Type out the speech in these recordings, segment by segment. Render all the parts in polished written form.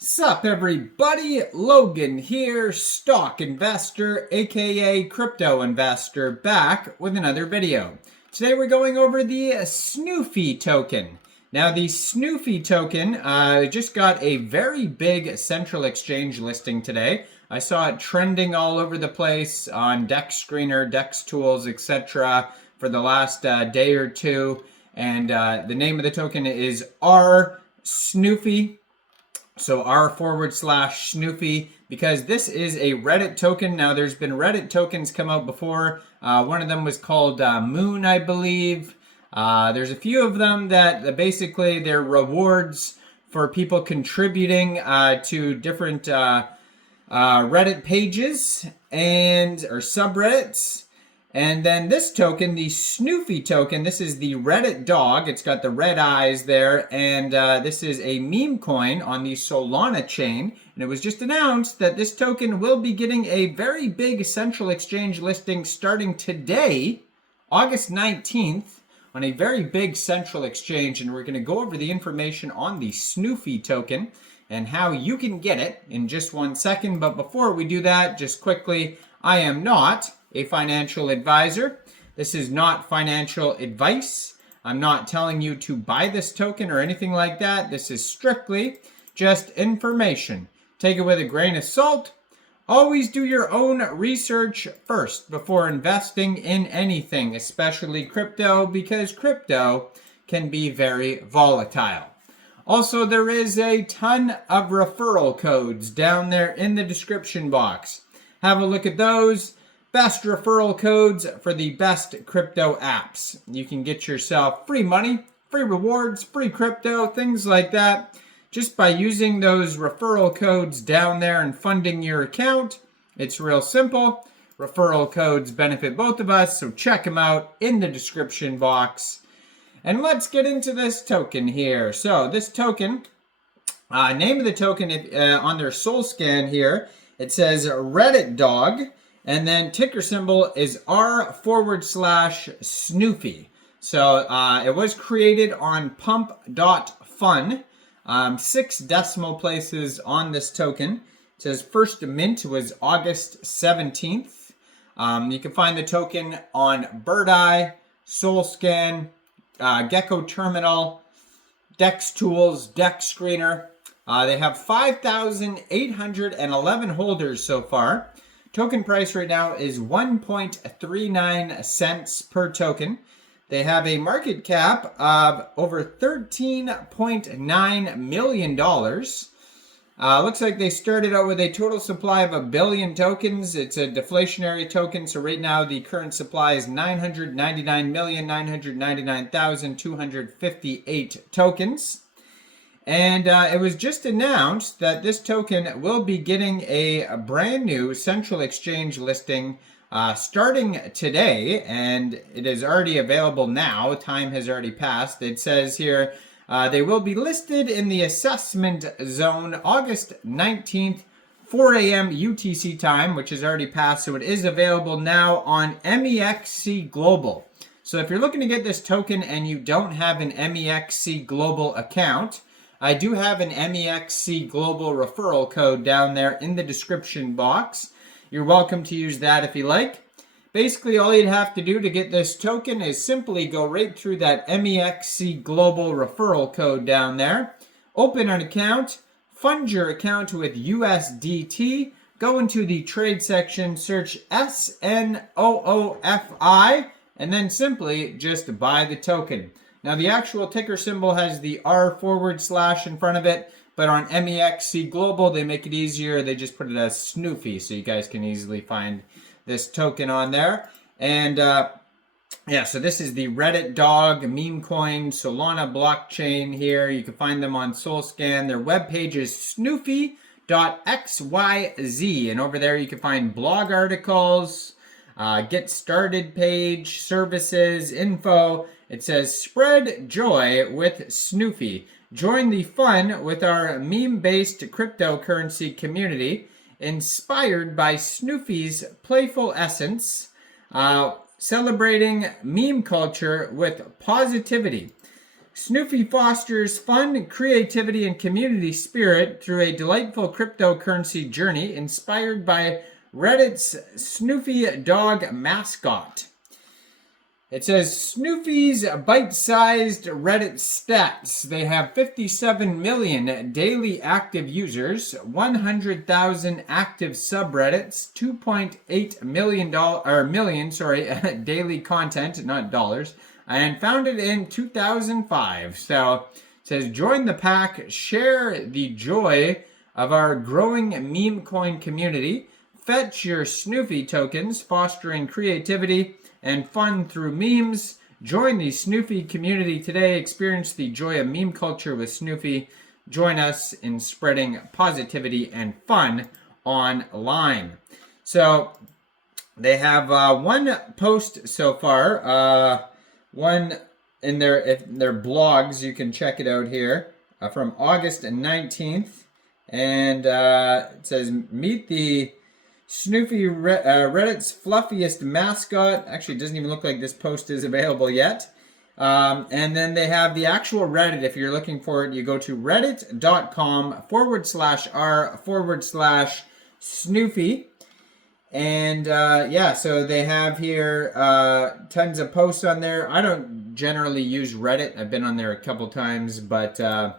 Sup everybody, Logan here, stock investor aka crypto investor, back with another video. Today we're going over the Snoofi token. Now the Snoofi token just got a very big central exchange listing today. I saw it trending all over the place on DEX Screener, DEX Tools, etc. for the last day or two. And the name of the token is Snoofi. So r/Snoofi, because this is a Reddit token. Now there's been Reddit tokens come out before. One of them was called Moon, I believe. There's a few of them that basically they're rewards for people contributing to different Reddit pages or subreddits. And then this token, the Snoofi token, this is the Reddit dog. It's got the red eyes there. And this is a meme coin on the Solana chain. And it was just announced that this token will be getting a very big central exchange listing starting today, August 19th, on a very big central exchange. And we're going to go over the information on the Snoofi token and how you can get it in just 1 second. But before we do that, just quickly, I am not a financial advisor. This is not financial advice. I'm not telling you to buy this token or anything like that. This is strictly just information. Take it with a grain of salt. Always do your own research first before investing in anything, especially crypto, because crypto can be very volatile. Also, there is a ton of referral codes down there in the description box. Have a look at those. Best referral codes for the best crypto apps. You can get yourself free money, free rewards, free crypto, things like that, just by using those referral codes down there and funding your account. It's real simple. Referral codes benefit both of us, so check them out in the description box. And let's get into this token here. So this token, name of the token on their Sol scan here, it says Reddit dog. And then ticker symbol is r/Snoofi. So it was created on pump.fun. 6 decimal places on this token. It says first mint was August 17th. You can find the token on Bird Eye, Solscan, Gecko Terminal, DEX Tools, DEX Screener. They have 5,811 holders so far. Token price right now is 1.39 cents per token. They have a market cap of over $13.9 million. Looks like they started out with a total supply of 1 billion tokens. It's a deflationary token, so right now the current supply is 999,999,258 tokens. And it was just announced that this token will be getting a brand new central exchange listing starting today, and it is already available now. Time has already passed. It says here they will be listed in the assessment zone August 19th, 4 a.m. UTC time, which has already passed, so it is available now on MEXC Global. So if you're looking to get this token and you don't have an MEXC Global account, I do have an MEXC Global referral code down there in the description box. You're welcome to use that if you like. Basically, all you'd have to do to get this token is simply go right through that MEXC Global referral code down there. Open an account, fund your account with USDT, go into the trade section, search SNOOFI, and then simply just buy the token. Now, the actual ticker symbol has the r/ in front of it, but on MEXC Global, they make it easier. They just put it as Snoofi, so you guys can easily find this token on there. And yeah, so this is the Reddit dog meme coin Solana blockchain here. You can find them on Solscan. Their webpage is snoofi.xyz, and over there you can find blog articles, get started page, services, info. It says, spread joy with Snoofi. Join the fun with our meme-based cryptocurrency community, inspired by Snoofi's playful essence, celebrating meme culture with positivity. Snoofi fosters fun, creativity, and community spirit through a delightful cryptocurrency journey inspired by Reddit's Snoofi dog mascot. It says Snoofi's bite-sized Reddit stats. They have 57 million daily active users, 100,000 active subreddits, 2.8 million daily content, not dollars, and founded in 2005. So it says join the pack, share the joy of our growing meme coin community, fetch your Snoofi tokens, fostering creativity and fun through memes. Join the Snoofi community today. Experience the joy of meme culture with Snoofi. Join us in spreading positivity and fun online. So they have one post so far. One in their blogs. You can check it out here from August 19th, and it says meet the Snoofi, Reddit's fluffiest mascot. Actually, it doesn't even look like this post is available yet. And then they have the actual Reddit. If you're looking for it, you go to reddit.com/r/Snoofi. And yeah, so they have here tons of posts on there. I don't generally use Reddit. I've been on there a couple times, but you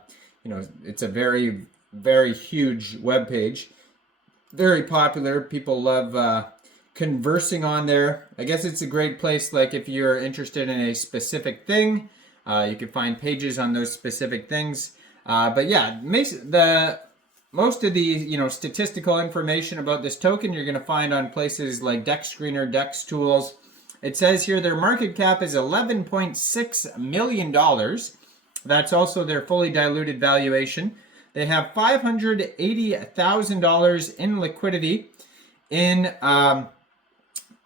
know, it's a very, very huge webpage. Very popular. People love conversing on there. I guess it's a great place, like if you're interested in a specific thing, you can find pages on those specific things. But yeah, most of the statistical information about this token you're going to find on places like Dex Screener, Dex Tools. It says here their market cap is $11.6 million. That's also their fully diluted valuation. They have $580,000 in liquidity in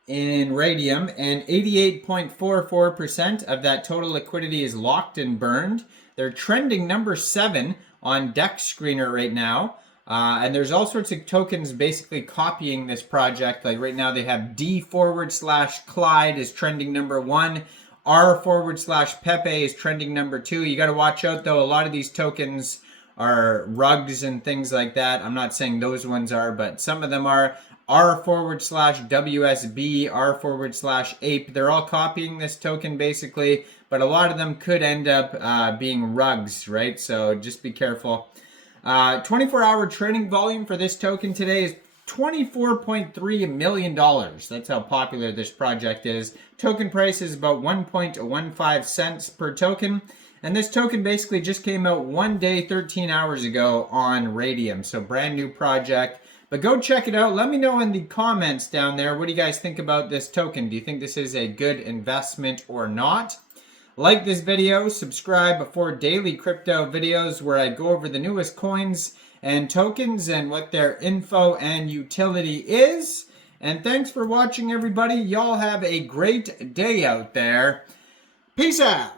RAYDIUM, and 88.44% of that total liquidity is locked and burned. They're trending number 7 on Dex Screener right now. And there's all sorts of tokens basically copying this project. Like right now they have D/Clyde is trending number 1. R/Pepe is trending number 2. You got to watch out though. A lot of these tokens are rugs and things like that. I'm not saying those ones are, but some of them are. R/WSB, R/Ape. They're all copying this token basically, but a lot of them could end up being rugs, right? So just be careful. 24-hour trading volume for this token today is $24.3 million. That's how popular this project is. Token price is about 1.15 cents per token. And this token basically just came out 1 day, 13 hours ago on RAYDIUM. So brand new project. But go check it out. Let me know in the comments down there. What do you guys think about this token? Do you think this is a good investment or not? Like this video, subscribe for daily crypto videos where I go over the newest coins and tokens and what their info and utility is. And thanks for watching, everybody. Y'all have a great day out there. Peace out.